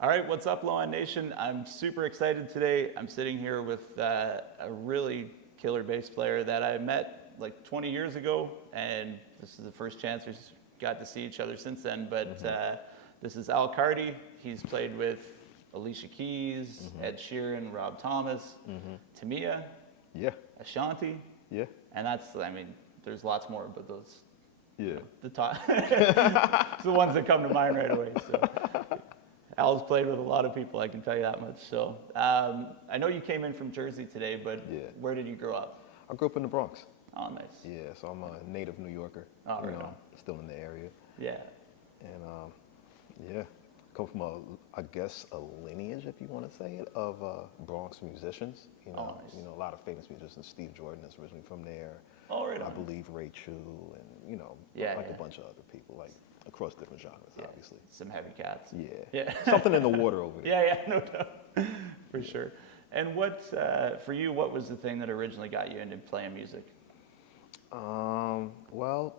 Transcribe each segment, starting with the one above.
All right, what's up, Low End Nation? I'm super excited today. I'm sitting here with a really killer bass player that I met like 20 years ago, and this is the first chance we got to see each other since then. But this is Carty. He's played with Alicia Keys, Ed Sheeran, Rob Thomas, Tamia, Ashanti, and that's, I mean, there's lots more, but those, the top, the ones that come to mind right away. So. Al's played with a lot of people, I can tell you that much. So I know you came in from Jersey today, but where did you grow up? I grew up in the Bronx. Oh, nice. Yeah, so I'm a native New Yorker. Oh, right on. Still in the area. Yeah. And come from I guess a lineage, if you want to say it, of Bronx musicians. Nice. You know, a lot of famous musicians. Steve Jordan is originally from there. Oh, right on. I believe Ray Chu, and a bunch of other people, like across different genres, obviously. Some heavy cats. Yeah. Something in the water over there. Yeah, no doubt, for sure. And what, for you, what was the thing that originally got you into playing music? Well,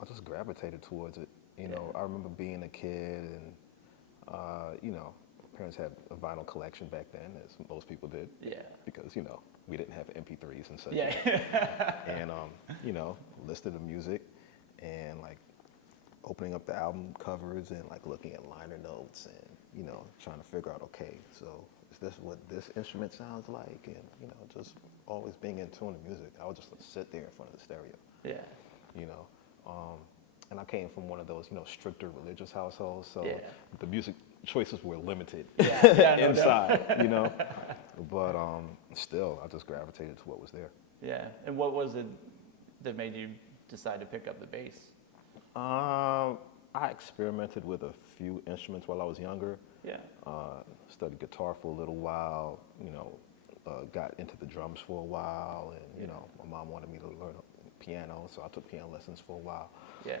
I just gravitated towards it. You know, I remember being a kid, and parents had a vinyl collection back then, as most people did. Yeah. Because we didn't have MP3s and such. Yeah. And listening to music, and like opening up the album covers and like looking at liner notes, and trying to figure out, okay, so is this what this instrument sounds like? And just always being in tune to music. I would just sit there in front of the stereo. Yeah. And I came from one of those stricter religious households, so the music choices were limited inside. But still, I just gravitated to what was there. Yeah. And what was it that made you decide to pick up the bass? I experimented with a few instruments while I was younger. Yeah. Studied guitar for a little while. Got into the drums for a while, and my mom wanted me to learn piano, so I took piano lessons for a while. Yeah.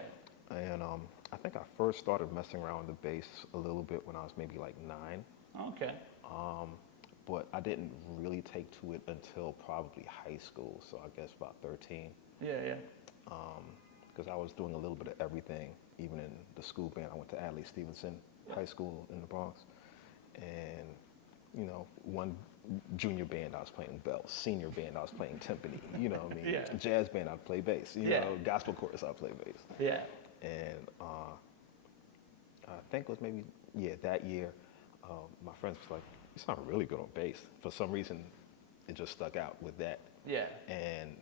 And I think I first started messing around with the bass a little bit when I was maybe like 9. Okay. But I didn't really take to it until probably high school, so I guess about 13. Yeah. Because I was doing a little bit of everything, even in the school band. I went to Adlai Stevenson High School in the Bronx, and one junior band I was playing bells, senior band I was playing timpani. You know what I mean? Jazz band I'd play bass. Gospel chorus I'd play bass. Yeah. And I think it was maybe that year. My friends was like, "You sound really good on bass." For some reason, it just stuck out with that. Yeah. And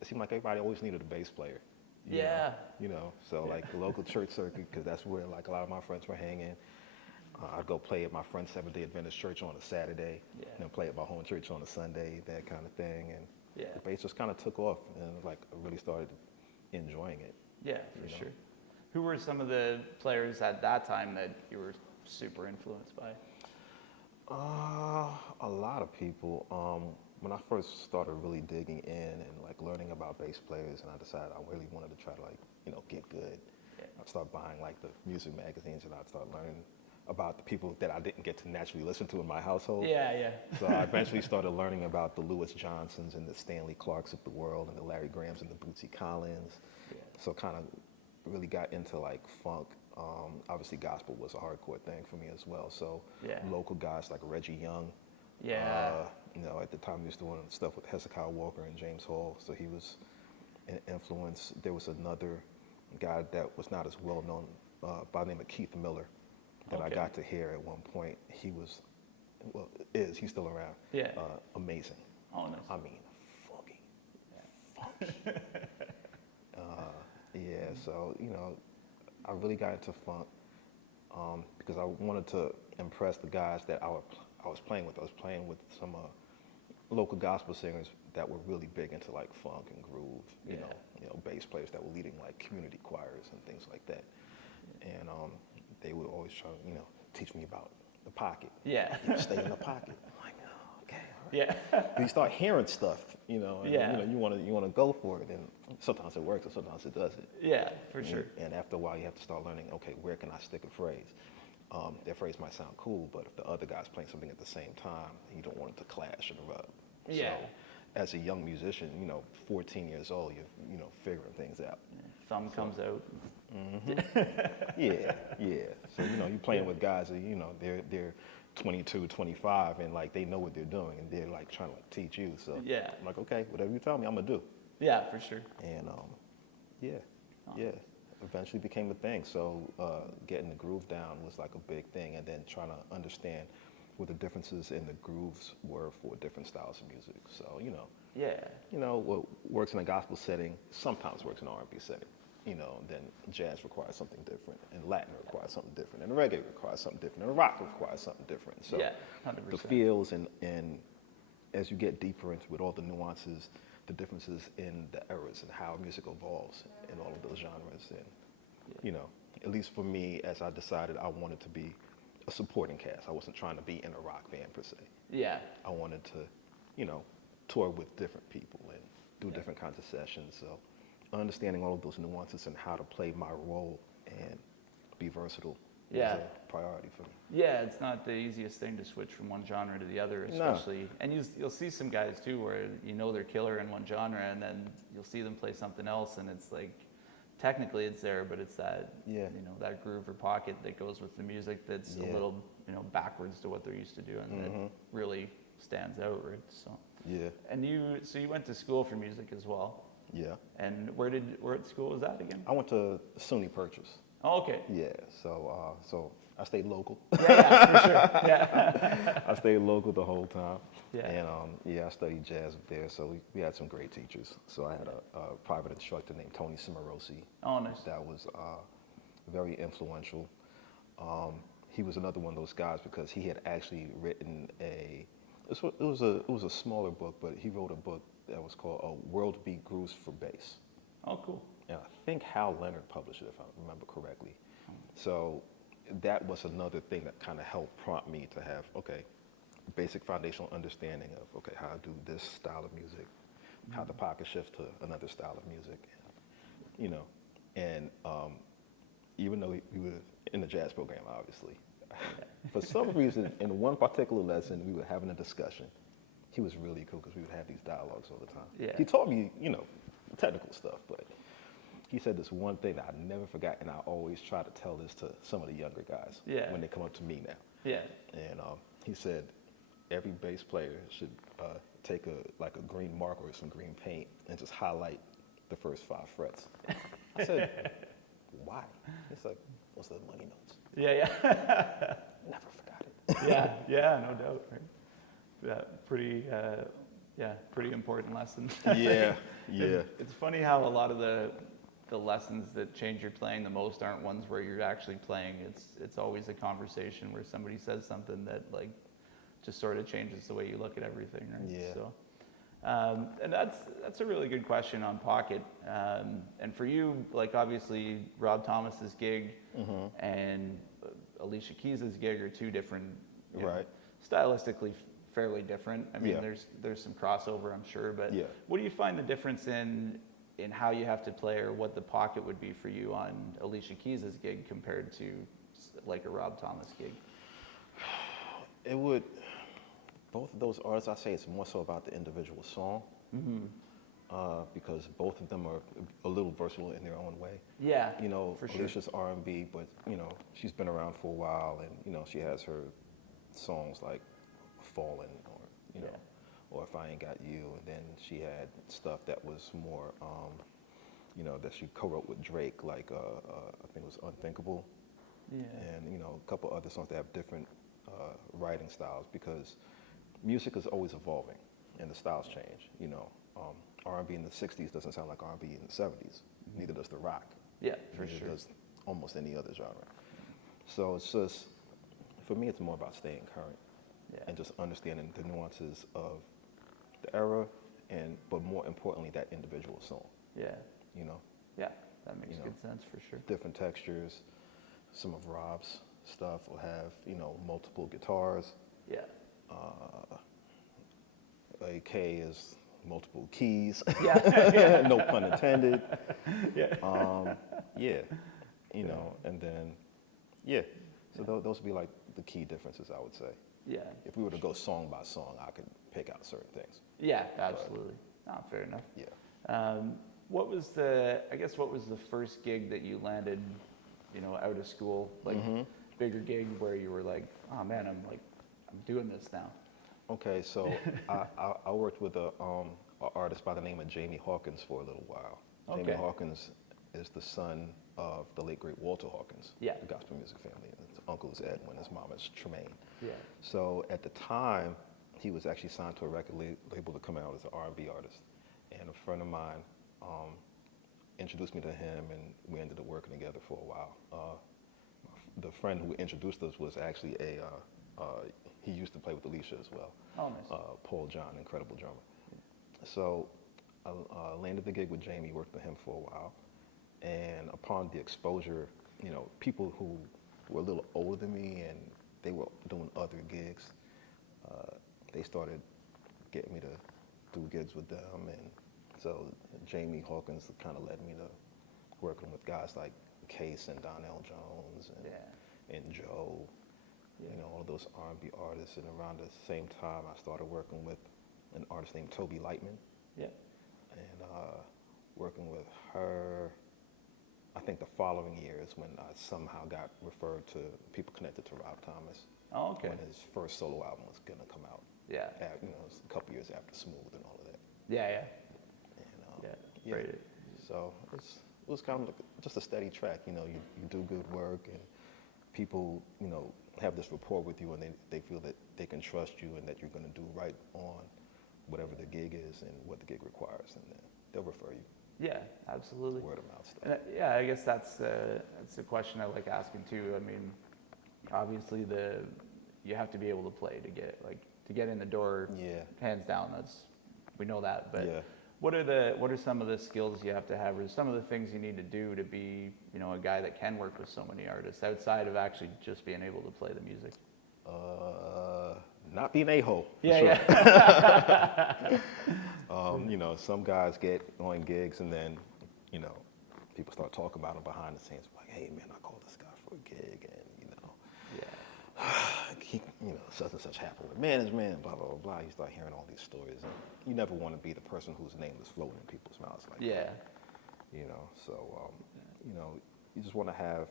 it seemed like everybody always needed a bass player. So like the local church circuit, because that's where like a lot of my friends were hanging. I'd go play at my friend's Seventh-day Adventist church on a Saturday, and then play at my home church on a Sunday, that kind of thing. And the bass just kind of took off, and like I really started enjoying it. Yeah, for sure. Who were some of the players at that time that you were super influenced by? A lot of people. When I first started really digging in and like learning about bass players, and I decided I really wanted to try to get good. I'd start buying like the music magazines, and I'd start learning about the people that I didn't get to naturally listen to in my household. So I eventually started learning about the Louis Johnsons and the Stanley Clarks of the world, and the Larry Grahams and the Bootsy Collins. So kind of really got into like funk. Obviously gospel was a hardcore thing for me as well. So local guys like Reggie Young. At the time he was doing stuff with Hezekiah Walker and James Hall, so he was an influence. There was another guy that was not as well known by the name of Keith Miller that I got to hear at one point. He was, he's still around. Amazing. Oh, nice. I mean, funky. So, I really got into funk because I wanted to impress the guys that I was playing with. I was playing with some local gospel singers that were really big into like funk and groove, you know, bass players that were leading like community choirs and things like that. And they would always try to, teach me about the pocket. Stay in the pocket. I'm like, oh, okay, all Yeah. You start hearing stuff, you know, and Yeah. you know, you want to go for it, and sometimes it works and sometimes it doesn't. Yeah, for sure. And after a while, you have to start learning, okay, where can I stick a phrase? That phrase might sound cool, but if the other guy's playing something at the same time, you don't want it to clash and rub. Yeah. So, as a young musician, you know, 14 years old, you know, figuring things out. Thumb comes out. Yeah, yeah. So, you know, you're playing with guys that, you know, they're 22, 25, and like they know what they're doing, and they're like trying to like teach you. So Yeah. I'm like, okay, whatever you tell me, I'm gonna do. Yeah, for sure. And yeah, eventually became a thing. So getting the groove down was like a big thing, and then trying to understand what the differences in the grooves were for different styles of music. So Yeah. what works in a gospel setting sometimes works in an R&B setting. You know, then jazz requires something different, and Latin requires something different, and reggae requires something different, and rock requires something different. So Yeah, 100%. the feels and as you get deeper into it, all the nuances, the differences in the eras and how music evolves in all of those genres. And, you know, at least for me, as I decided I wanted to be a supporting cast. I wasn't trying to be in a rock band per se. Yeah. I wanted to, you know, tour with different people and do different kinds of sessions. So understanding all of those nuances and how to play my role and be versatile was Yeah. a priority for me. Yeah, it's not the easiest thing to switch from one genre to the other, especially. And you'll see some guys too where you know they're killer in one genre, and then you'll see them play something else, and it's like technically it's there, but it's that Yeah. you know that groove or pocket that goes with the music that's a little backwards to what they're used to doing. That really stands out, right? So. Yeah. And you went to school for music as well. Yeah. And where at school was that again? I went to SUNY Purchase. Oh, okay. Yeah. So I stayed local. Yeah, for sure. Yeah. I stayed local the whole time. Yeah. And I studied jazz there, so we had some great teachers. So I had a private instructor named Tony Cimarosi. Oh, nice. That was very influential. He was another one of those guys because he had actually written it was a smaller book, but he wrote a book that was called World Beat Grooves for Bass. Oh, cool. And I think Hal Leonard published it, if I remember correctly. So that was another thing that kind of helped prompt me to have, basic foundational understanding of, how I do this style of music, how the pocket shifts to another style of music, you know. And even though we were in the jazz program, obviously, for some reason, in one particular lesson, we were having a discussion. He was really cool because we would have these dialogues all the time. Yeah. He taught me, technical stuff, but he said this one thing that I never forgot, and I always try to tell this to some of the younger guys when they come up to me now. Yeah. And he said every bass player should take a green marker or some green paint and just highlight the first 5 frets. I said, why? It's like, what's the money notes? Yeah. Never forgot it. Yeah, no doubt. Right? Yeah, pretty important lesson. Yeah. It's funny how a lot of the lessons that change your playing the most aren't ones where you're actually playing. It's always a conversation where somebody says something that like just sort of changes the way you look at everything, right? Yeah. So, and that's a really good question on pocket. And for you, like obviously Rob Thomas's gig and Alicia Keys' gig are two different, Right. stylistically fairly different. I mean, Yeah. there's some crossover, I'm sure, but Yeah. what do you find the difference in how you have to play, or what the pocket would be for you on Alicia Keys' gig compared to like a Rob Thomas gig? It would, both of those artists, I say it's more so about the individual song, because both of them are a little versatile in their own way. Yeah, for sure. Alicia's R&B, but she's been around for a while, and she has her songs like Fallen, or or If I Ain't Got You, and then she had stuff that was more, that she co-wrote with Drake, like I think it was Unthinkable, and a couple other songs that have different writing styles, because music is always evolving and the styles change. R&B in the 60s doesn't sound like R&B in the 70s. Neither does the rock. Yeah, for Neither sure. does almost any other genre. So it's just, for me, it's more about staying current and just understanding the nuances of the era, but more importantly, that individual song. Yeah. Yeah, that makes You know. good sense for sure. Different textures. Some of Rob's stuff will have, multiple guitars. Yeah. a K is multiple keys. Yeah. No pun intended. Yeah. Yeah, you know, and then, yeah. So those would be like the key differences, I would say. Yeah. If we were to go song by song, I could pick out certain things. Yeah, absolutely. Fair enough. Yeah. What was the first gig that you landed, out of school, like bigger gig where you were like, oh man, I'm doing this now? Okay, so I worked with a artist by the name of Jamie Hawkins for a little while. Okay. Jamie Hawkins is the son of the late great Walter Hawkins, Yeah. the gospel music family. His uncle is Edwin, his mom is Tremaine. Yeah. So at the time, he was actually signed to a record label to come out as an R&B artist. And a friend of mine introduced me to him, and we ended up working together for a while. The friend who introduced us was actually he used to play with Alicia as well. Oh, nice. Paul John, incredible drummer. So I landed the gig with Jamie, worked with him for a while. And upon the exposure, people who were a little older than me and they were doing other gigs, they started getting me to do gigs with them. And so Jamie Hawkins kind of led me to working with guys like Case and Donnell Jones and Joe, all of those R&B artists. And around the same time, I started working with an artist named Toby Lightman. Yeah. And working with her, I think the following year is when I somehow got referred to people connected to Rob Thomas. Oh, okay. When his first solo album was going to come out. Yeah. It was a couple years after Smooth and all of that. Yeah. And, Great. So it was kind of like just a steady track. You do good work, and people, have this rapport with you, and they feel that they can trust you and that you're going to do right on whatever the gig is and what the gig requires, and then they'll refer you. Yeah, absolutely. Word of mouth stuff. And, I guess that's the question I like asking too. I mean, obviously you have to be able to play to get in the door. Yeah. Hands down, we know that. But Yeah. what are some of the skills you have to have, or some of the things you need to do to be, a guy that can work with so many artists outside of actually just being able to play the music? Not being a-hole. Yeah. Some guys get on gigs and then, people start talking about them behind the scenes. Like, hey man, I called this guy for a gig, and such and such happened with management, blah blah blah blah. You start hearing all these stories, and you never want to be the person whose name is floating in people's mouths like that. You just want to have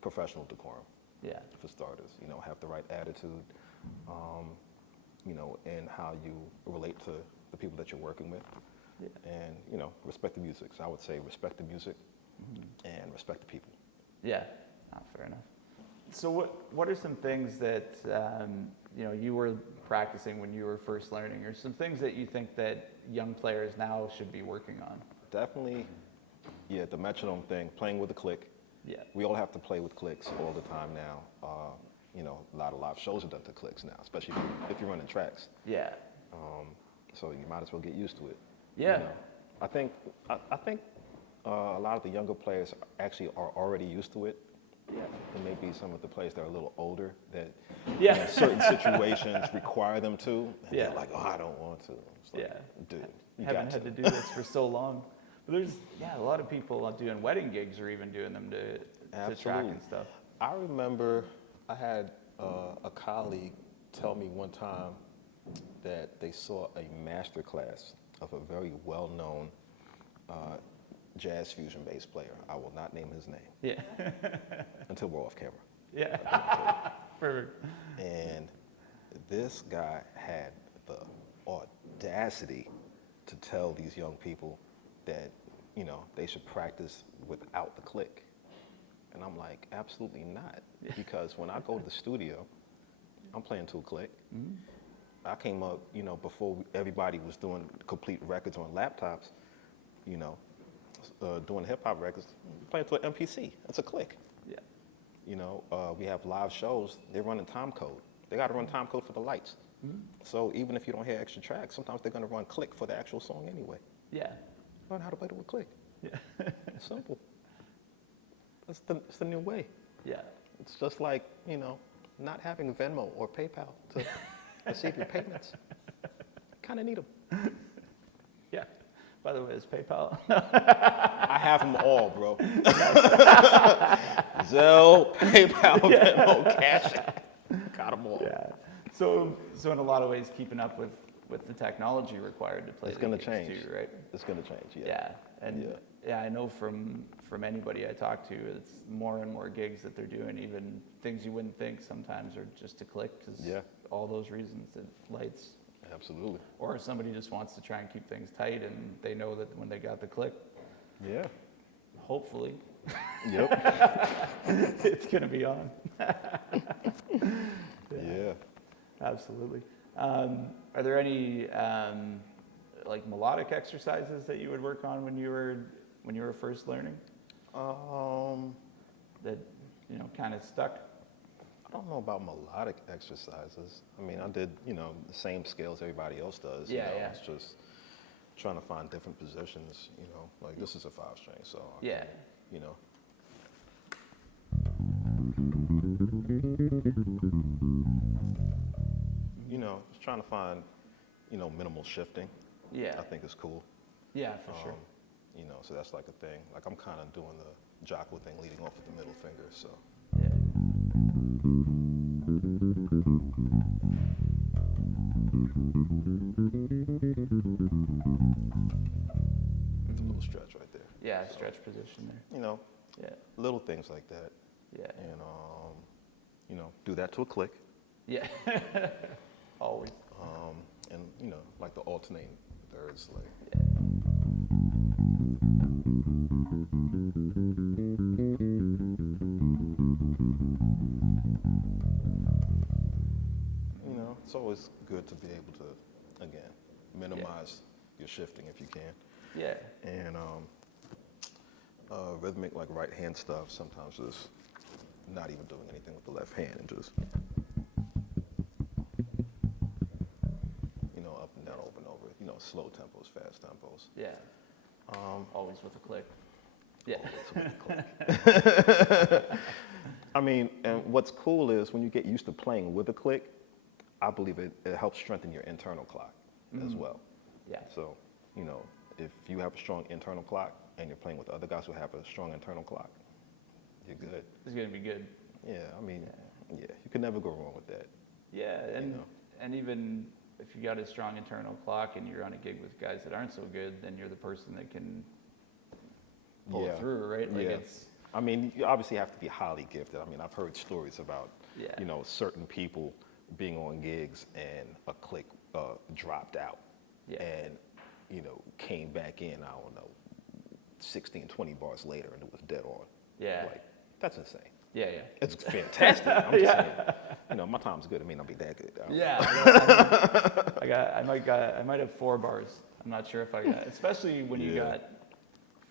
professional decorum. Yeah. For starters, have the right attitude, and how you relate to the people that you're working with. Yeah. And, respect the music. So I would say respect the music and respect the people. Yeah, fair enough. So what are some things that, you were practicing when you were first learning, or some things that you think that young players now should be working on? Definitely, the metronome thing, playing with a click. Yeah. We all have to play with clicks all the time now. A lot of live shows are done to clicks now, especially if you're running tracks. Yeah. So you might as well get used to it. Yeah. I think a lot of the younger players actually are already used to it. Yeah. And maybe some of the players that are a little older that certain situations require them to. And they're like, I don't want to. It's like, dude, you haven't had to do this for so long. But there's a lot of people doing wedding gigs or even doing them to track and stuff. I remember I had a colleague tell me one time that they saw a master class of a very well-known jazz fusion bass player. I will not name his name. Yeah. Until we're off camera. Yeah. Perfect. And this guy had the audacity to tell these young people that, they should practice without the click. And I'm like, absolutely not. Because when I go to the studio, I'm playing to a click. Mm-hmm. I came up, before everybody was doing complete records on laptops, doing hip hop records, playing to an MPC. That's a click. Yeah. We have live shows. They're running time code. They got to run time code for the lights. Mm-hmm. So even if you don't hear extra tracks, sometimes they're going to run click for the actual song anyway. Yeah. Learn how to play to a click. Yeah. Simple. It's the new way. Yeah. It's just like, not having Venmo or PayPal to receive your payments. kind of need them. Yeah. By the way, is PayPal? I have them all, bro. Zelle, PayPal, Venmo, Cash App. Got them all. Yeah. So in a lot of ways, keeping up with the technology required to play It's the going to gigs change. too, right? It's going to change, yeah. Yeah. And I know from anybody I talk to, it's more and more gigs that they're doing, even things you wouldn't think sometimes are just to click because all those reasons, it lights. Absolutely. Or somebody just wants to try and keep things tight and they know that when they got the click, Yeah. hopefully, Yep. it's going to be on. Yeah. Absolutely. Are there any like melodic exercises that you would work on when you were first learning that kind of stuck? I don't know about melodic exercises. I mean, I did, the same scales everybody else does. Yeah, yeah. It's just trying to find different positions, like this is a 5-string, so I Yeah. can, just trying to find, minimal shifting. Yeah. I think is cool. Yeah, for sure. So that's like a thing. Like I'm kind of doing the Jocko thing, leading off with the middle finger, so. Yeah. A little stretch right there. Yeah, stretch position there. Yeah, little things like that. Yeah. And, do that to a click. Yeah. Always. And, like the alternating thirds, like. Yeah. It's always good to be able to, again, minimize your shifting if you can. Yeah. And rhythmic, like right hand stuff, sometimes just not even doing anything with the left hand and just, up and down, over and over, slow tempos, fast tempos. Yeah. Always with a click. Yeah. I mean, and what's cool is when you get used to playing with a click, I believe it helps strengthen your internal clock as well. Yeah. So, if you have a strong internal clock and you're playing with other guys who have a strong internal clock, you're good. It's going to be good. Yeah, I mean, you can never go wrong with that. Yeah, and even if you got a strong internal clock and you're on a gig with guys that aren't so good, then you're the person that can pull it through, right? Like it's. I mean, you obviously have to be highly gifted. I mean, I've heard stories about, certain people being on gigs and a click dropped out and, came back in, I don't know, 16, 20 bars later and it was dead on. Yeah. Like, that's insane. Yeah, yeah. It's fantastic. I'm just saying, my time's good. It may not be that good. I might have 4 bars. I'm not sure if I got, especially when you got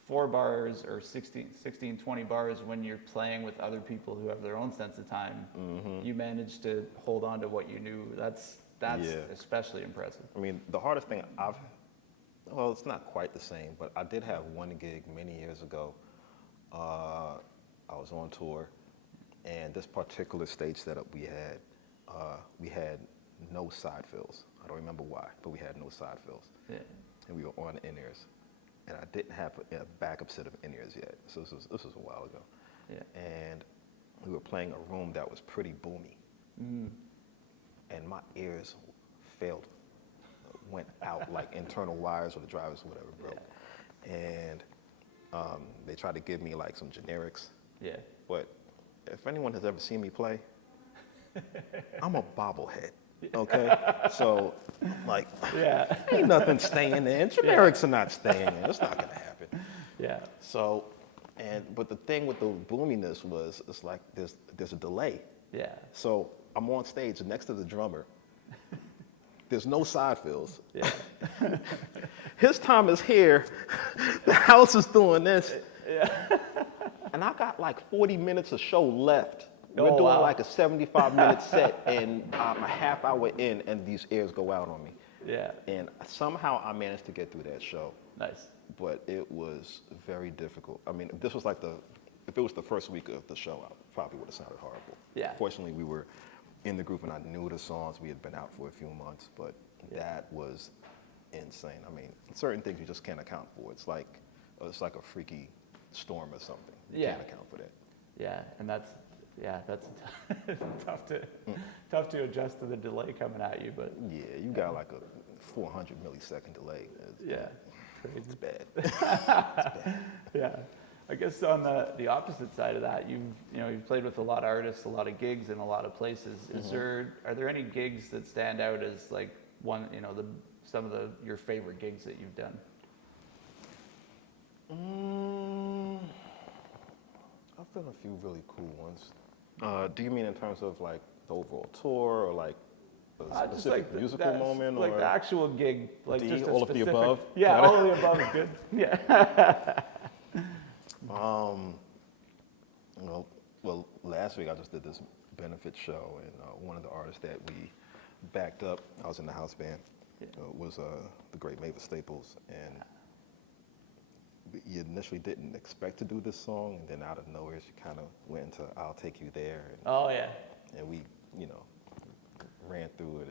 4 bars or 16, 20 bars when you're playing with other people who have their own sense of time. You manage to hold on to what you knew. That's especially impressive. I mean, the hardest thing it's not quite the same, but I did have one gig many years ago. I was on tour, and this particular stage setup we had no side fills. I don't remember why, but we had no side fills. Yeah. And we were on in-ears. And I didn't have a backup set of in-ears yet. So this was a while ago. Yeah. And we were playing a room that was pretty boomy. And my ears failed. Went out like internal wires or the drivers or whatever broke. Yeah. And they tried to give me like some generics. Yeah. But if anyone has ever seen me play, I'm a bobblehead. Okay, so like, ain't nothing staying in. Generics are not staying in. It's not gonna happen. Yeah. So, but the thing with the boominess was, it's like there's a delay. Yeah. So I'm on stage next to the drummer. There's no side fills. Yeah. His time is here. The house is doing this. Yeah. And I got like 40 minutes of show left. We're doing like a 75-minute set, and I'm a half hour in, and these ears go out on me. Yeah. And somehow I managed to get through that show. Nice. But it was very difficult. I mean, if it was the first week of the show, I probably would have sounded horrible. Yeah. Fortunately, we were in the group and I knew the songs. We had been out for a few months, but that was insane. I mean, certain things you just can't account for. It's like a freaky storm or something. You can't account for that. Yeah, and that's tough to adjust to the delay coming at you, but yeah, you got like a 400 millisecond delay. It's bad. It's bad. Yeah. I guess on the opposite side of that, you've played with a lot of artists, a lot of gigs in a lot of places. Are there any gigs that stand out as like one, some of your favorite gigs that you've done? I've done a few really cool ones. Do you mean in terms of like the overall tour or like a specific musical moment? Like or the actual gig, like just all of the above? Yeah, all of the above is good. Yeah. Well, last week I just did this benefit show, and one of the artists that we backed up, I was in the house band, was the great Mavis Staples, and you initially didn't expect to do this song, and then out of nowhere she kind of went into "I'll Take You There," and we, ran through it,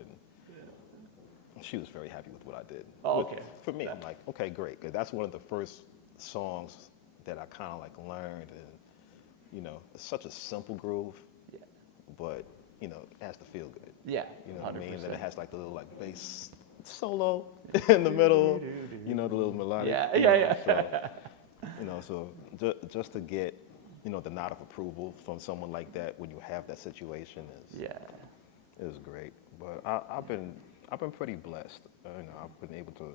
and she was very happy with what I did. Oh, okay. For me, I'm like, okay, great, 'cause that's one of the first songs that I kind of like learned, and it's such a simple groove, but it has to feel good. Yeah, you know what 100%. I mean. And then it has like the little like bass solo in the middle, the little melodic. So just to get the nod of approval from someone like that when you have that situation is great. But I've been pretty blessed. I've been able to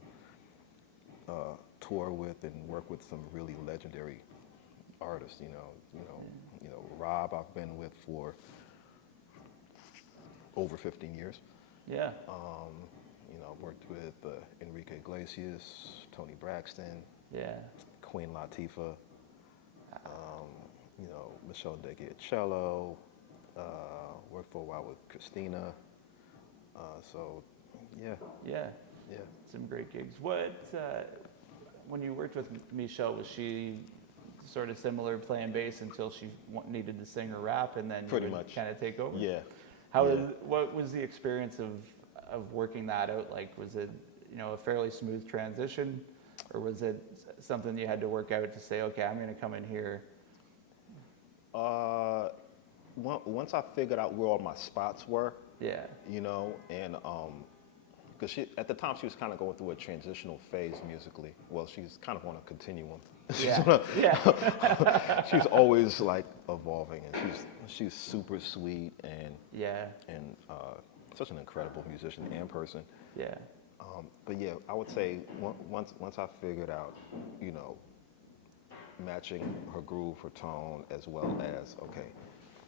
tour with and work with some really legendary artists. Rob I've been with for over 15 years. Yeah. I've worked with Enrique Iglesias, Tony Braxton, Queen Latifah, Meshell Ndegeocello, worked for a while with Christina. Some great gigs. When you worked with Meshell, was she sort of similar, playing bass until she needed to sing or rap, and then pretty you much kind of take over? Yeah. What was the experience of working that out like? Was it a fairly smooth transition, or was it something you had to work out to say, okay, I'm going to come in here? Once I figured out where all my spots were, and because at the time she was kind of going through a transitional phase musically. Well, she's kind of on a continuum. She's always like evolving, and she's super sweet and such an incredible musician and person. But I would say once I figured out, matching her groove, her tone, as well as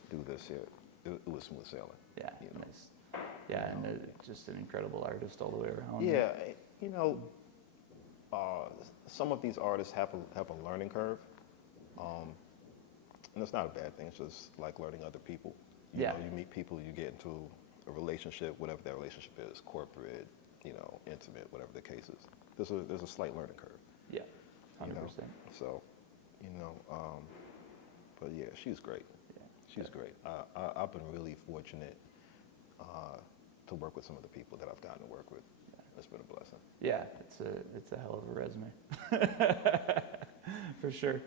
do this here, it was smooth sailing. Nice. And just an incredible artist all the way around. Some of these artists have a learning curve, and it's not a bad thing. It's just like learning other people. You meet people, you get into a relationship, whatever that relationship is, corporate, intimate, whatever the case is. There's a slight learning curve. 100%. So, but she's great. She's great. I've been really fortunate to work with some of the people that I've gotten to work with. It's been a blessing. It's a hell of a resume. For sure.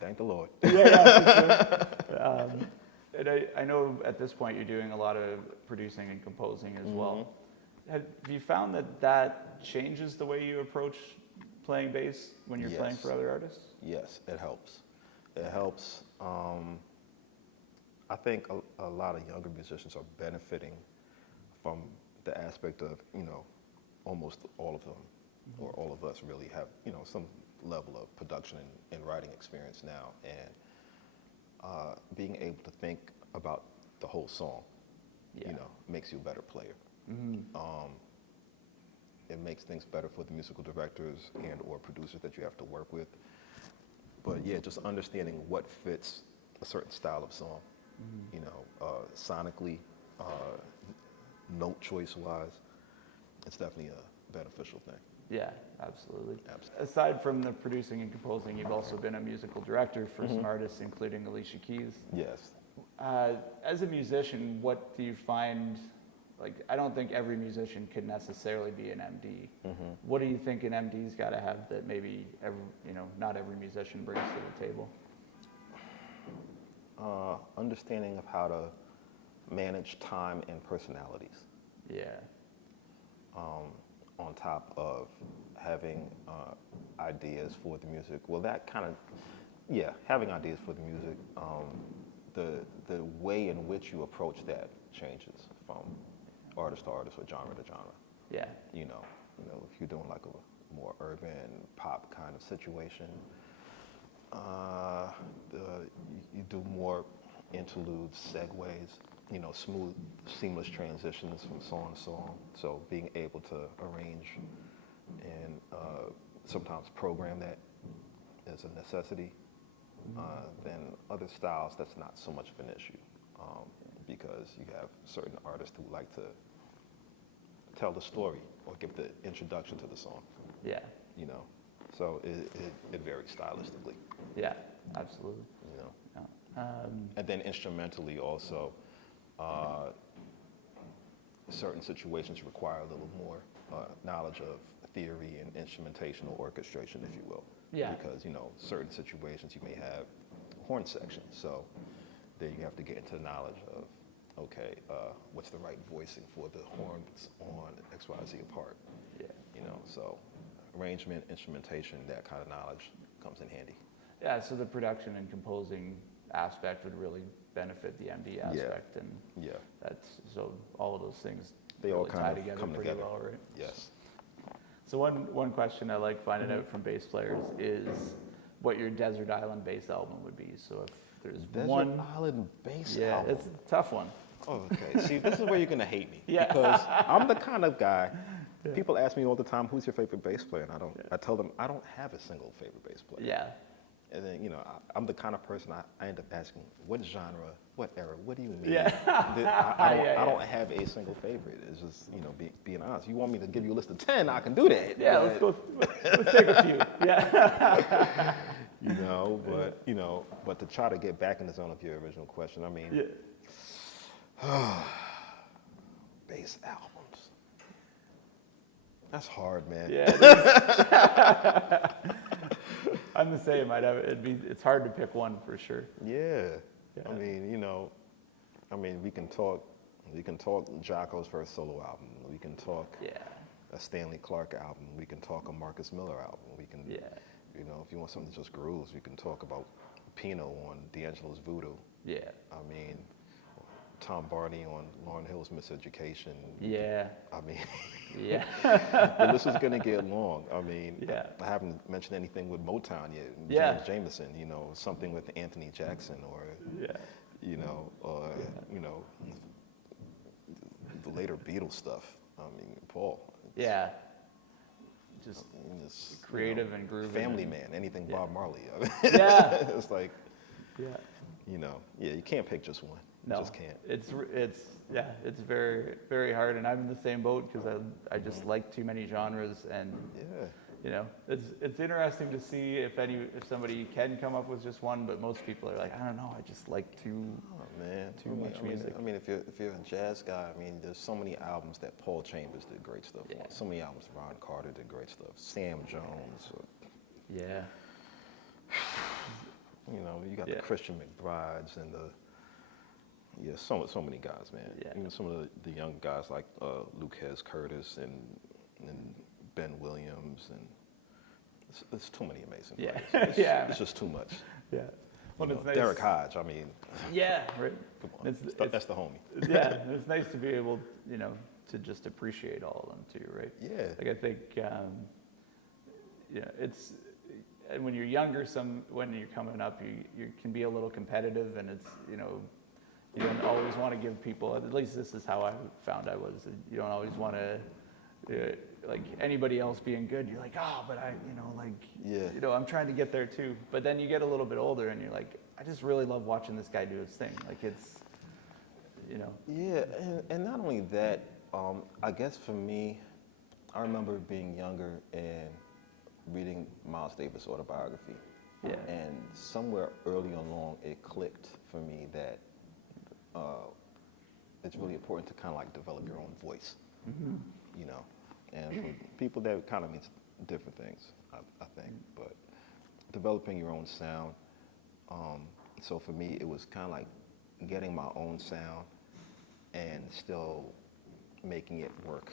Thank the Lord. For sure. And I know at this point you're doing a lot of producing and composing as well. Have you found that changes the way you approach playing bass when you're playing for other artists? Yes, it helps. It helps. I think a lot of younger musicians are benefiting from the aspect of, almost all of them, or all of us really have, some level of production and writing experience now. And being able to think about the whole song, makes you a better player. It makes things better for the musical directors and or producers that you have to work with. But just understanding what fits a certain style of song, sonically, note choice wise, it's definitely a beneficial thing. Yeah, absolutely. Aside from the producing and composing, you've also been a musical director for some artists, including Alicia Keys. Yes. As a musician, what do you find, like, I don't think every musician can necessarily be an MD. What do you think an MD's got to have that maybe, not every musician brings to the table? Understanding of how to manage time and personalities. Yeah. On top of having ideas for the music. Well, that kind of, having ideas for the music. The way in which you approach that changes from artist to artist or genre to genre. Yeah. You know, if you're doing like a more urban pop kind of situation, you do more interludes, segues, smooth, seamless transitions from song to song. So being able to arrange and sometimes program that is a necessity. Then other styles, that's not so much of an issue because you have certain artists who like to tell the story or give the introduction to the song. Yeah. So it varies stylistically. Yeah, absolutely. And then instrumentally also, certain situations require a little more knowledge of theory and instrumentation or orchestration, if you will. Yeah. Because, certain situations you may have horn sections. So then you have to get into knowledge of, okay, what's the right voicing for the horns on XYZ part? Yeah. So arrangement, instrumentation, that kind of knowledge comes in handy. Yeah, so the production and composing aspect would really benefit the MD aspect. And so all of those things they really all kind tie of together come pretty together. well, right? Yes. So one question I like finding out from bass players is what your Desert Island bass album would be. So if there's Desert Island bass album. It's a tough one. Oh, okay. See, this is where you're gonna hate me. Yeah. Because I'm the kind of guy. People ask me all the time, "Who's your favorite bass player?" And I tell them I don't have a single favorite bass player. Yeah. And then I'm the kind of person I end up asking, "What genre? What era? What do you mean?" Yeah. I don't have a single favorite. It's just being honest. You want me to give you a list of 10? I can do that. Yeah. Let's take a few. Yeah. But to try to get back in the zone of your original question, I mean. Yeah. Bass albums. That's hard, man. Yeah. I'm the same. It's hard to pick one for sure. Yeah. I mean, we can talk Jocko's first solo album. We can talk a Stanley Clarke album. We can talk a Marcus Miller album. We can, if you want something that just grooves, we can talk about Pino on D'Angelo's Voodoo. Yeah. I mean, Tom Barney on Lauryn Hill's Miseducation. Yeah. I mean, the list is going to get long. I mean, I haven't mentioned anything with Motown yet. James Jamerson, something with Anthony Jackson or, the later Beatles stuff. I mean, Paul. Yeah. Just creative and groovy. Family Man, anything Bob Marley. I mean, it's like, you can't pick just one. No, just can't. It's very, very hard, and I'm in the same boat because I just like too many genres, and it's interesting to see if somebody can come up with just one, but most people are like, I don't know, I just like too much music. I mean, if you're a jazz guy, I mean, there's so many albums that Paul Chambers did great stuff on. So many albums Ron Carter did great stuff. Sam Jones. You got the Christian McBrides and the. Yeah, so many guys, man. Yeah. Even some of the young guys like Lucas Curtis and Ben Williams, and it's too many amazing players. It's just too much. Yeah. Well, it's nice. Derek Hodge, I mean. Yeah, right. Come on, that's the homie. Yeah, it's nice to be able, to just appreciate all of them too, right? Yeah. Like I think, it's. And when you're younger, when you're coming up, you can be a little competitive, and it's you don't always want to give people, at least this is how I found I was, you don't always want to, like anybody else being good, you're like, but I'm trying to get there too. But then you get a little bit older and you're like, I just really love watching this guy do his thing. Like it's, Yeah, and not only that, I guess for me, I remember being younger and reading Miles Davis' autobiography. Yeah. And somewhere early along, it clicked for me that it's really important to kind of like develop your own voice, you know. And for people, that kind of means different things, I think. But developing your own sound. So for me, it was kind of like getting my own sound and still making it work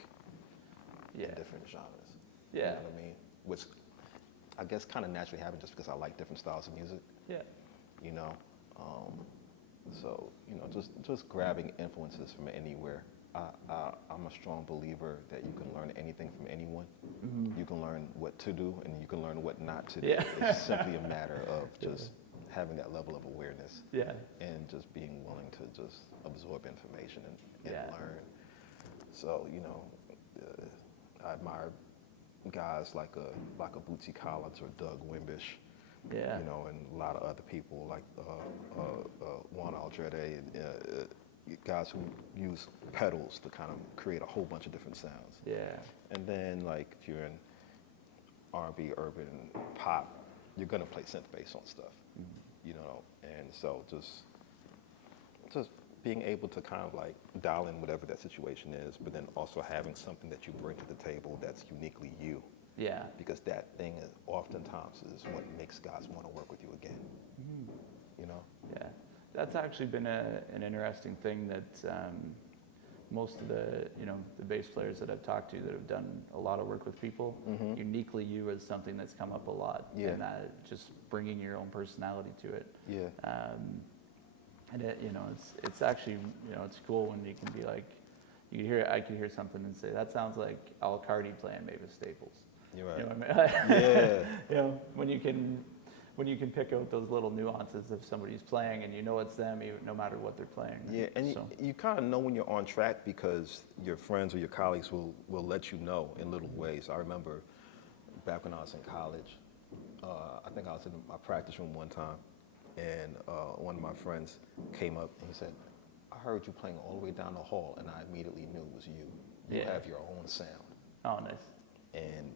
in different genres. Yeah. You know what I mean? Which I guess kind of naturally happened just because I like different styles of music. Yeah. You know, so you know, just grabbing influences from anywhere. I'm a strong believer that you can learn anything from anyone. You can learn what to do, and you can learn what not to do. Yeah. It's simply a matter of just having that level of awareness. Yeah. And just being willing to just absorb information and Yeah. learn. So you know, I admire guys like a Bootsy Collins or Doug Wimbish. Yeah. You know, and a lot of other people like Juan Aldrete, and guys who use pedals to kind of create a whole bunch of different sounds. Yeah. And then like if you're in R&B, urban, pop, you're gonna play synth bass on stuff. You know, and so just being able to kind of like dial in whatever that situation is, but then also having something that you bring to the table that's uniquely you. Yeah. Because that thing is oftentimes is what makes guys want to work with you again. You know? Yeah. That's actually been an interesting thing that most of the bass players that I've talked to that have done a lot of work with people, uniquely you is something that's come up a lot. Yeah. And that just bringing your own personality to it. Yeah. And it's actually, it's cool when you can be like, I could hear something and say, that sounds like Carty playing Mavis Staples. You're right. You know what I mean? Yeah. When you can pick out those little nuances of somebody's playing and it's them, no matter what they're playing. Yeah, and you kind of know when you're on track because your friends or your colleagues will let you know in little ways. I remember back when I was in college, I think I was in my practice room one time, and one of my friends came up and he said, I heard you playing all the way down the hall, and I immediately knew it was you. You have your own sound. Oh, nice. And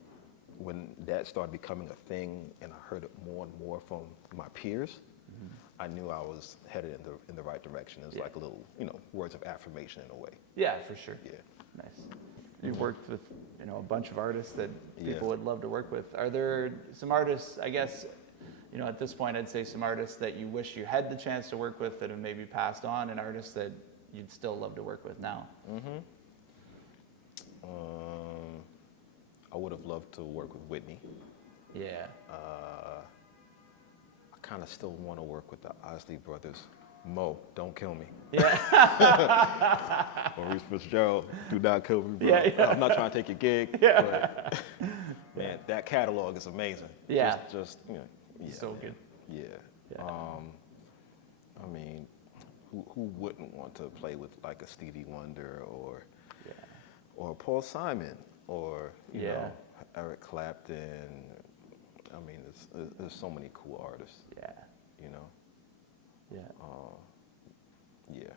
when that started becoming a thing and I heard it more and more from my peers, I knew I was headed in the right direction. It was like a little, words of affirmation in a way. Yeah, for sure. Yeah. Nice. You've worked with, a bunch of artists that people would love to work with. Are there some artists, I guess, at this point, I'd say some artists that you wish you had the chance to work with that have maybe passed on, and artists that you'd still love to work with now? I would have loved to work with Whitney. Yeah. I kind of still want to work with the Isley Brothers. Mo, don't kill me. Yeah. Maurice Fitzgerald, do not kill me, bro. Yeah. I'm not trying to take your gig, but man, that catalog is amazing. Yeah. Just So man. good. Yeah. I mean, who wouldn't want to play with like a Stevie Wonder or Paul Simon or you know Eric Clapton? I mean, there's so many cool artists. Yeah. You know. Yeah. Yeah.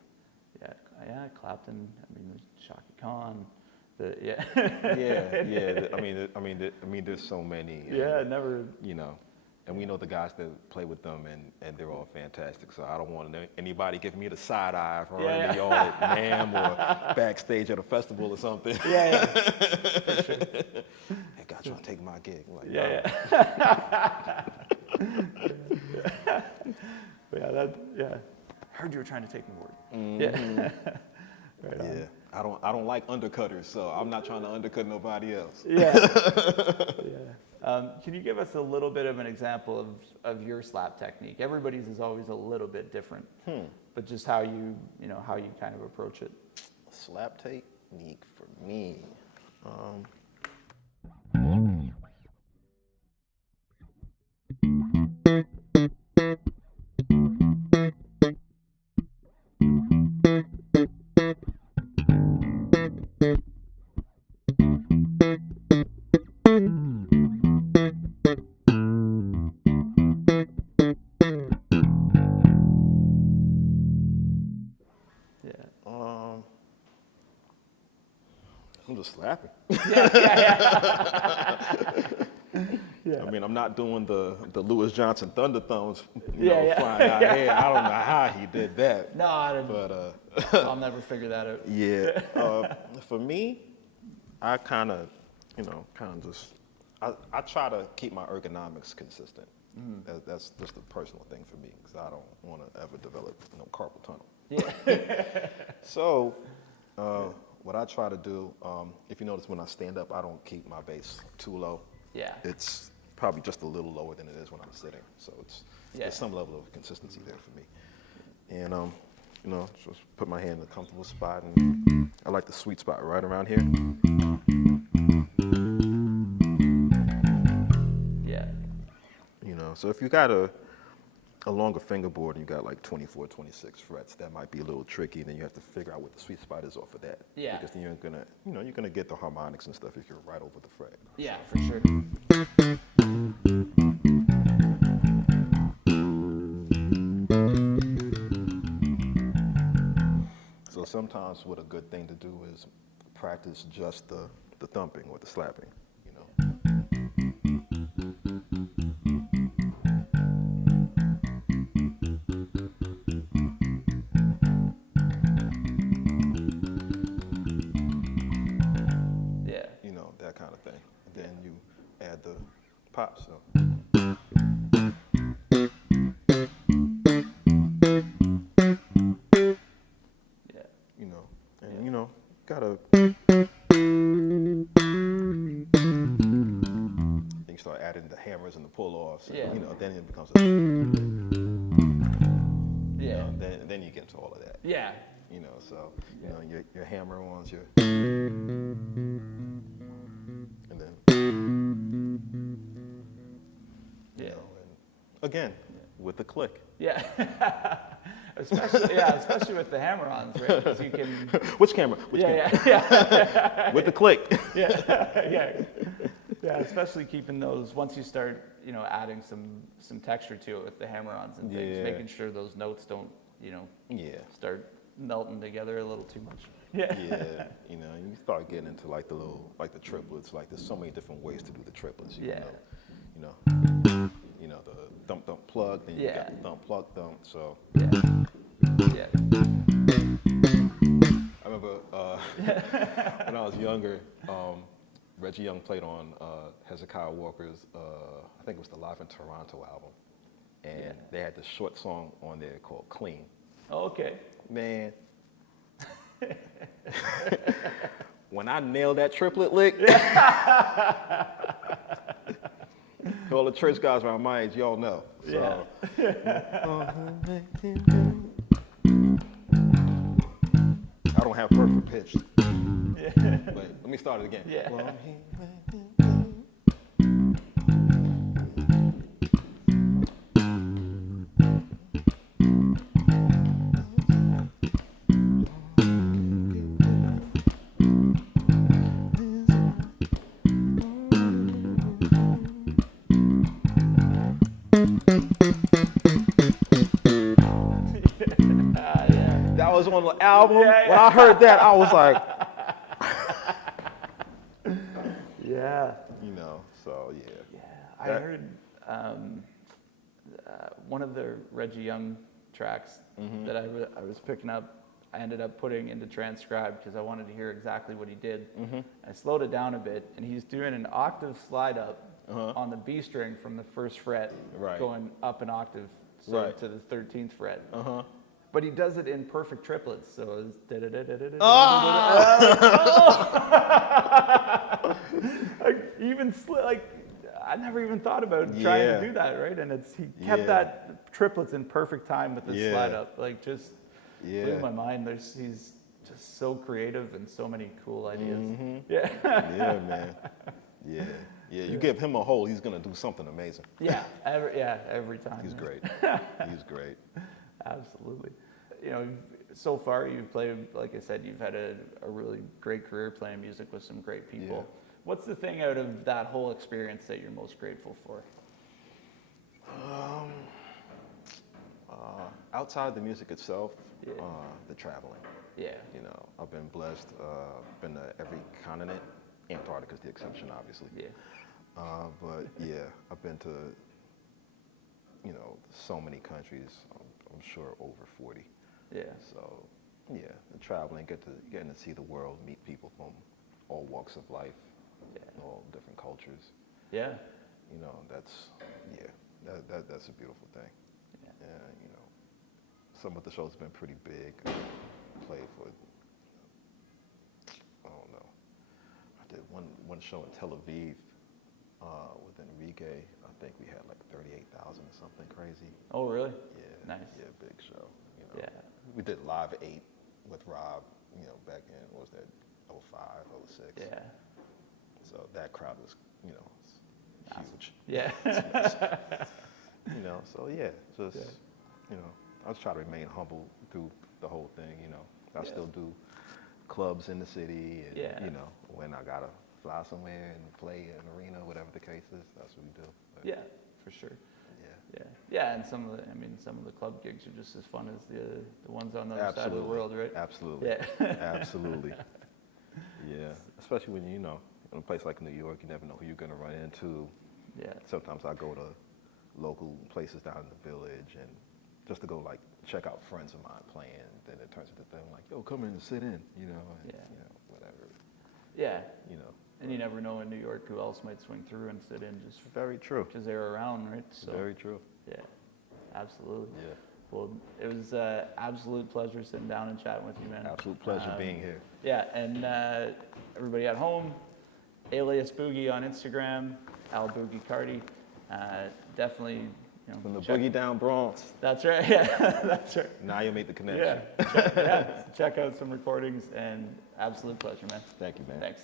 Yeah, Clapton. I mean, Shaka Khan. Yeah. I mean, there's so many. Never. And we know the guys that play with them, and they're all fantastic. So I don't want anybody giving me the side eye for running y'all at NAMM or backstage at a festival or something. Yeah. For sure. That guy trying to take my gig. I'm like, Heard you were trying to take me work. Yeah. Right on. Yeah. I don't like undercutters, so I'm not trying to undercut nobody else. Yeah. Can you give us a little bit of an example of your slap technique? Everybody's is always a little bit different, but just how you kind of approach it. Slap technique for me. I'm just slapping. Yeah. I mean, I'm not doing the Lewis Johnson Thunder Thumbs, Yeah. flying out here. I don't know how he did that. No, I don't. But I'll never figure that out. yeah, for me, I kind of, just, I try to keep my ergonomics consistent. That's just a personal thing for me because I don't want to ever develop carpal tunnel. Yeah. So, what I try to do, if you notice when I stand up, I don't keep my bass too low. Yeah. It's probably just a little lower than it is when I'm sitting. So there's some level of consistency there for me. And just put my hand in a comfortable spot, and I like the sweet spot right around here. Yeah. So if you got a longer fingerboard and you got like 24, 26 frets, that might be a little tricky. Then you have to figure out what the sweet spot is off of that. Yeah. Because then you're gonna get the harmonics and stuff if you're right over the fret. Yeah, for sure. So sometimes what a good thing to do is practice just the thumping or the slapping. That kind of thing. And then you add the pop. So. Yeah. Gotta. Then you start adding the hammers and the pull-offs. Yeah. And, then it becomes Yeah. Then you get into all of that. Yeah. So your hammer-ons, your. Again, with the click. Yeah. especially with the hammer-ons, right? Because you can. Which camera? Which camera? Yeah. With the click. Yeah. Especially keeping those once you start, adding some texture to it with the hammer-ons and things, making sure those notes don't, start melting together a little too much. Yeah. Yeah. You start getting into like the triplets. Like there's so many different ways to do the triplets. The thump plug, then you got the thump plug thump. So Yeah. I remember when I was younger, Reggie Young played on Hezekiah Walker's, I think it was the Live in Toronto album, and they had this short song on there called Clean. Oh, okay. Man, when I nailed that triplet lick, all the church guys around my age, y'all know. So. I don't have perfect pitch. But let me start it again. Yeah. That was on the album. Yeah. When I heard that, I was like, Yeah. So yeah. Yeah, I heard one of the Reggie Young tracks that I was picking up. I ended up putting into transcribe because I wanted to hear exactly what he did. I slowed it down a bit, and he's doing an octave slide up on the B string from the first fret, going up an octave, to the 13th fret. But he does it in perfect triplets, so it's I never even thought about trying to do that, right? And he kept that triplets in perfect time with the slide up, blew my mind. He's just so creative and so many cool ideas. Yeah. Yeah, man. Yeah. Yeah, you give him a hole, he's gonna do something amazing. Every time. He's great. He's great. Absolutely. So far you've played, like I said, you've had a really great career playing music with some great people. Yeah. What's the thing out of that whole experience that you're most grateful for? Outside the music itself, the traveling. Yeah. I've been blessed. Been to every continent. Antarctica's the exception, obviously. Yeah. But yeah, I've been to, you know, so many countries. I'm sure over 40. Yeah. So yeah, and traveling, getting to see the world, meet people from all walks of life, all different cultures. Yeah. You know, that's a beautiful thing. Yeah. And you know, some of the shows have been pretty big. Played for, I don't know. I did one show in Tel Aviv with Enrique. I think we had like 38,000 or something crazy. Oh, really? Yeah. Nice. Yeah, big show. You know. Yeah. We did Live 8 with Rob. You know, back in what was that, 05, 06. Yeah. So that crowd was, you know, huge. Yeah. You know, so yeah, just, you know, I just try to remain humble through the whole thing, you know. I still do clubs in the city, and, you know, when I gotta fly somewhere and play an arena, whatever the case is, that's what we do. But, Yeah, for sure. Yeah. Yeah, and some of the club gigs are just as fun as the ones on the other side of the world, right? Absolutely. Yeah. Absolutely. Yeah. Especially when, you know, in a place like New York, you never know who you're gonna run into. Yeah. Sometimes I go to local places down in the village and just to go like check out friends of mine playing, then it turns into a thing like, yo, come in and sit in, you know, and, you know, whatever. Yeah. You know. And you never know in New York who else might swing through and sit in just Very true. because they're around, right? So, Very true. Yeah, absolutely. Yeah. Well, it was an absolute pleasure sitting down and chatting with you, man. Absolute pleasure being here. Yeah, and everybody at home, alias Boogie on Instagram, Boogie Carty. Definitely, you know. From the Boogie down Bronx. That's right. Yeah, that's right. Now you make the connection. Yeah. Check out some recordings, and absolute pleasure, man. Thank you, man. Thanks.